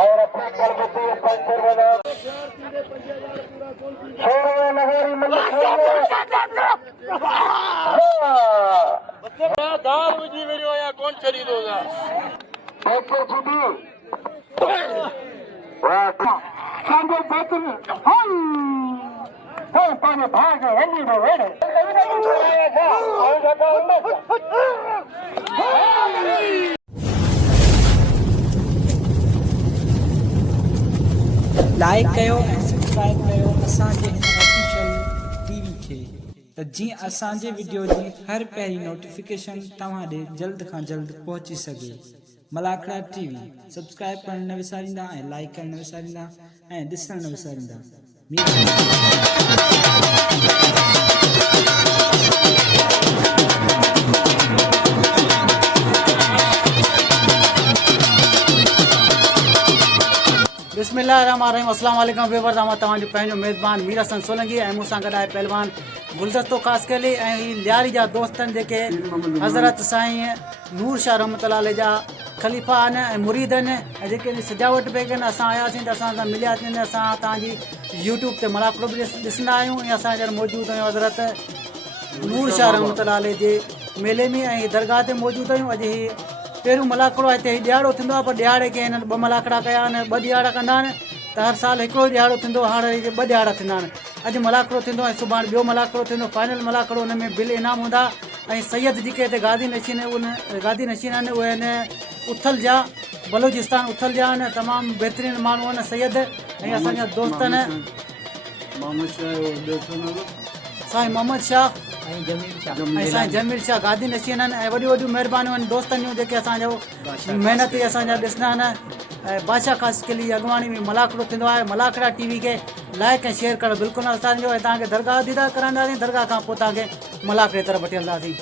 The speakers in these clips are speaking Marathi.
और अपने कलबती पंचर बना छोड़ो नगरी दाल विझी विड़ियो या कौन छॾींदोगा पैकेट छुटी पंहिंजो बेतन पंहिंजे भाउ खे हली थो वेड़े लाइक कयो ऐं सब्सक्राइब कयो असांजे हिन ऑफिशियल टीवी खे त जीअं असांजे वीडियो जी हर पहिरीं नोटिफिकेशन तव्हां ॾे जल्द खां जल्द पहुची सघे। मलाखड़ा टीवी सब्सक्राइब करणु न विसारींदा ऐं लाइक करणु न विसारींदा ऐं ॾिसणु न विसारींदा। बिस्मिल्लाहिर्रहमानिर्रहीम। अस्सलाम वालेकुम व्यूअर्स, मां तव्हांजो पंहिंजो मेज़बान मीर हसन सोलंकी ऐं मूंसां गॾु आहे पहलवान गुलदस्तो कासकली ऐं ही लियारी जा दोस्तनि जेके हज़रत साईं नूर शाह रहमतुल्लाह अलैह जा ख़लीफ़ा आहिनि ऐं मुरीद आहिनि ऐं जेके सजावट पे कनि। असां आयासीं त असां सां मिलिया आहिनि। असां तव्हांजी यूट्यूब ते मलाखड़ो बि ॾिसंदा आहियूं ऐं असां हींअर मौजूदु आहियूं हज़रत नूर शाह रहमतुल्लाह अलैह जे मेले में ऐं दरगाह ते मौजूदु आहियूं। अॼु ही पहिरियों मलाखड़ो आहे हिते ॾियारो थींदो आहे, पर ॾियारे खे हिननि 2 मलाखड़ा कया आहिनि, 2 ॾियारा कंदा आहिनि त हर साल हिकिड़ो ॾियारो थींदो, हाणे 2 ॾियारा थींदा आहिनि। अॼु मलाखड़ो थींदो ऐं सुभाणे ॿियो मलाखड़ो थींदो, फाइनल मलाखड़ो हुन में बिल इनाम हूंदा ऐं सैयद जेके हिते गादी नशीन आहिनि उहे आहिनि उथल जा, बलोचिस्तान उथल जा आहिनि। तमामु बहितरीनु माण्हू आहिनि सैयद ऐं असांजा दोस्त आहिनि साईं मोहम्मद शाह ऐं साईं जमील शाह गादी नशीन आहिनि ऐं वॾियूं वॾियूं महिरबानियूं आहिनि दोस्तनि जूं जेके असांजो महिनत असांजा ॾिसंदा आहिनि। ऐं बादशाह कासकली जी अॻुवाणी में मलाखड़ो थींदो आहे। मलाखड़ा टीवी खे लाइक ऐं शेयर करणु बिल्कुलु न विसारिजो ऐं तव्हांखे दरगाह दीदार कराईंदासीं। दरगाह खां पोइ तव्हांखे मलाखड़े तरफ़ वठी हलंदासीं।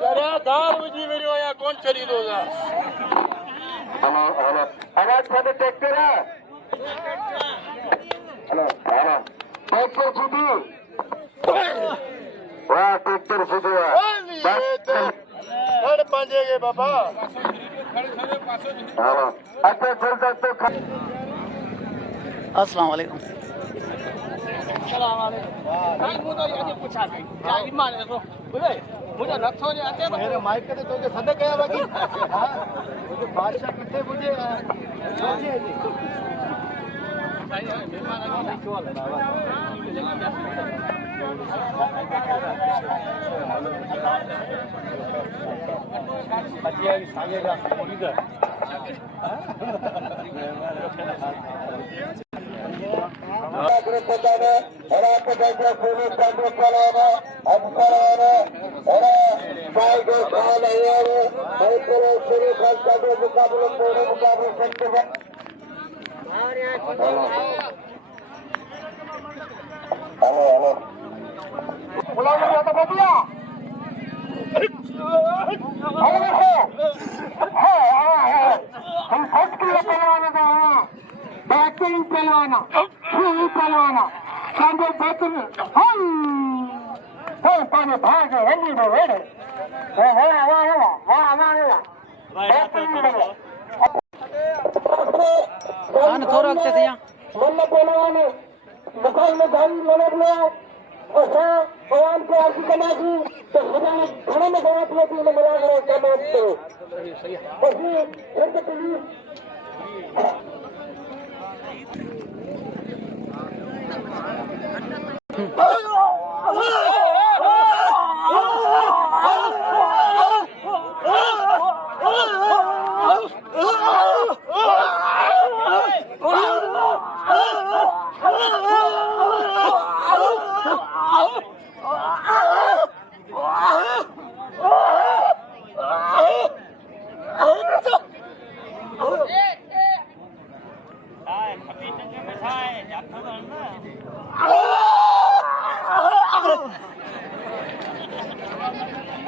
जरा दाल विझी विड़ियो या कोन छॾींदो आवाज खाते ट्रैक्टर है हेलो हेलो ट्रैक्टर सीधी वाह ट्रैक्टर सीधी है खड़ पंजे के बाबा हेलो अच्छा चल सकते अस्सलाम वालेकुम मेरे माइक के तो सदे गया बाकी बादशाह कितने मुझे बैटिंग पहलवाना पहलवाना सांबो बैटिंग पाने भाग हल्ली में वेड़े खान थोड़ा रखते थे यहाँ मल्ल पहलवान मुकाल में गाड़ी लगा दिया और भगवान को आरती करना थी तो खुदा ने घने में गवा दिया थी मिला करो करना तो फिर पुलिस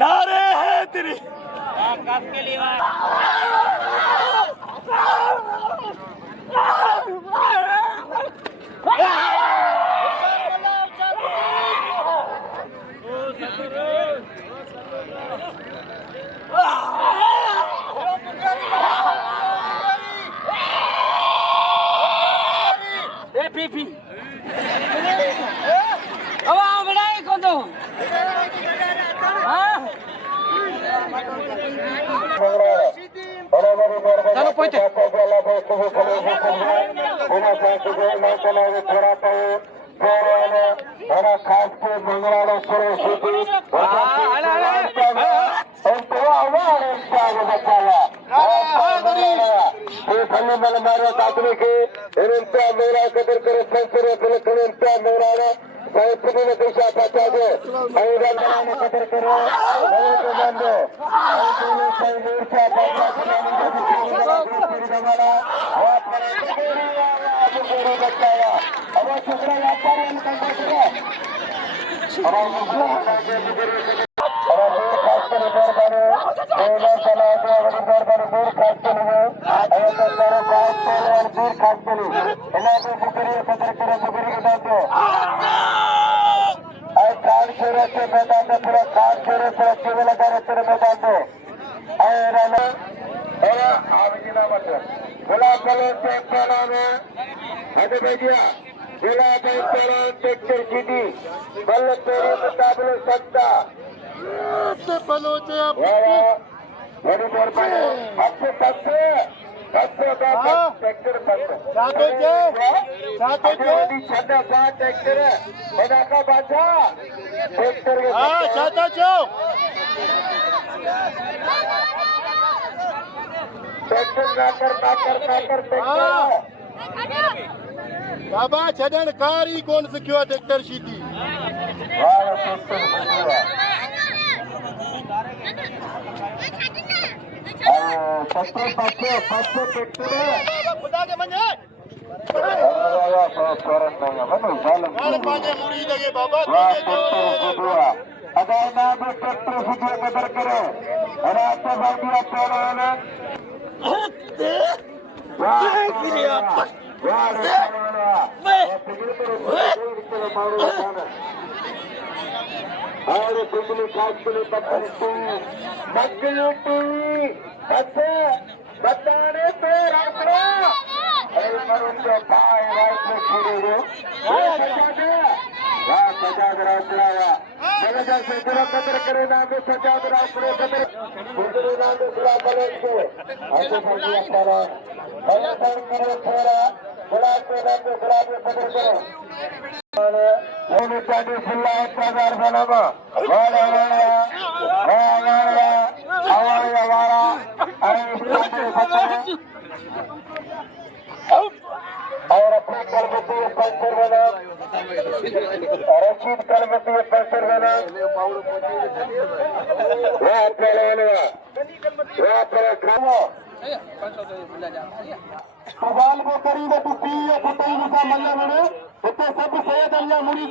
नारे है तेरी कब के लिए पीपी अब आवड़ाई को दो हां चलो पोते खास के मंगला मारे कातने के मेरा कदर करे संसरे मेरा संस्कृति में दिशा पचा दे कदर करो पूरा खास गुलाब भैया गुलाब ट्रैक्टर सीधी बल तेरे मुकाबले सकता बड़ी मेहरबानी अच्छे ट्रैक्टर ट्रैक्टर का बाजा ट्रैक्टर बाबा छॾण कार ई कोन सिखियो आहे ट्रैक्टर सीधी खुदा के मञे हाणे पंहिंजे मुरीद खे बाबा तुंहिंजे जो अगर ना भी ट्रैक्टर फुटिया कदर करे रात बांधिया पहलवान और बिजली काटने पकड़ती अच्छा बताने पे रास्ता के भाई रात में छुड़े सजाद रास्ता जगह से गुला कदर करे ना भी सजाद रास्ते कदर गुजरे ना भी गुला कदर को ऐसे फर्जी अक्तारा भला कर करे थोड़ा गुला के ना भी गुला के कदर करो होने चाहिए सिल्ला हजार बनावा वाला हमारा अरे और अपने कलमती पंचर बना रशीद कलमती पंचर बना वह सवाल को करीब तू पी फुटई का मल्ला बने उते सब सैयद अल्लाह मुरी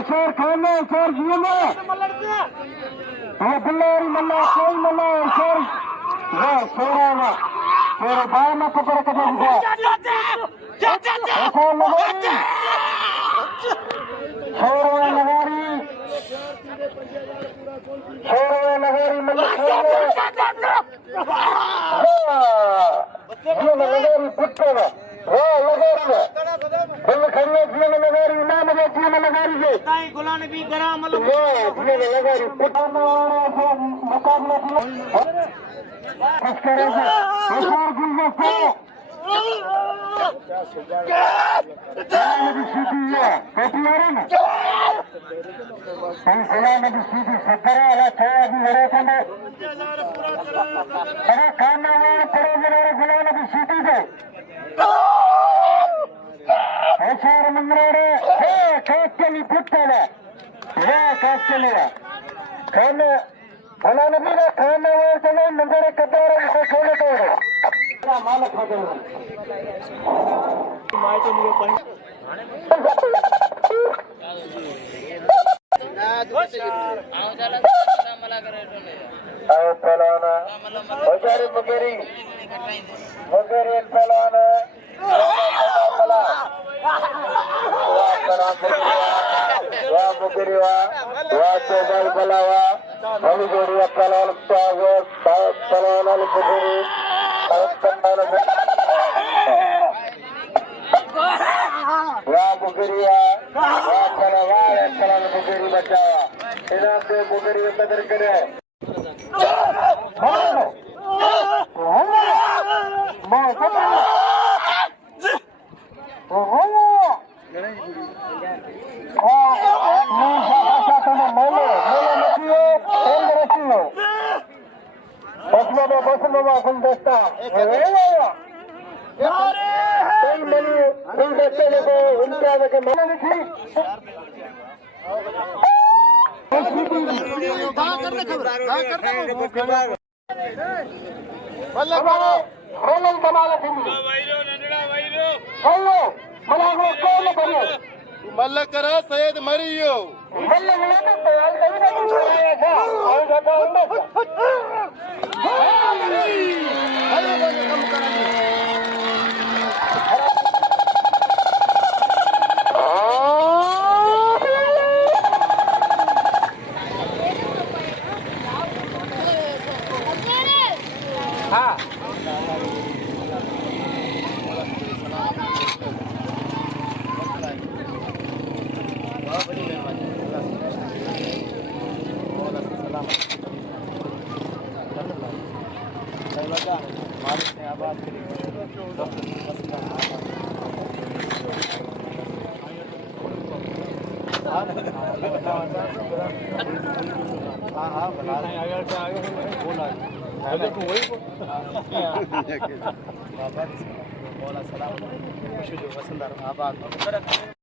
सर खाना सर जियो में बिल्लारी मल्ला कोई मल्ला सर वाह सोरा मेरे भाई में पकड़ के दे दिया छोड़वा नगारी मतलब नगारी पुट्टे में वाह लगारी बल खड़िया जीवन नगारी ना मगे जीवन नगारी से गुलान भी गरा मतलब वाह जीवन नगारी पुट्टा मुकाबला फलाने भी ना खाने वाले चले नजर कदर से छोड़े तो मालक हो गए फलाना वगैरह वगैरह वगैरह फलाना बलावा हम जोड़िया कलाल मुगेरी बचावा इनाम से मुगेरी कदर करे गुलदस्ता गुलदस्ते को उनका मना लिखी मल्ल करा सैयद मरियो आबाद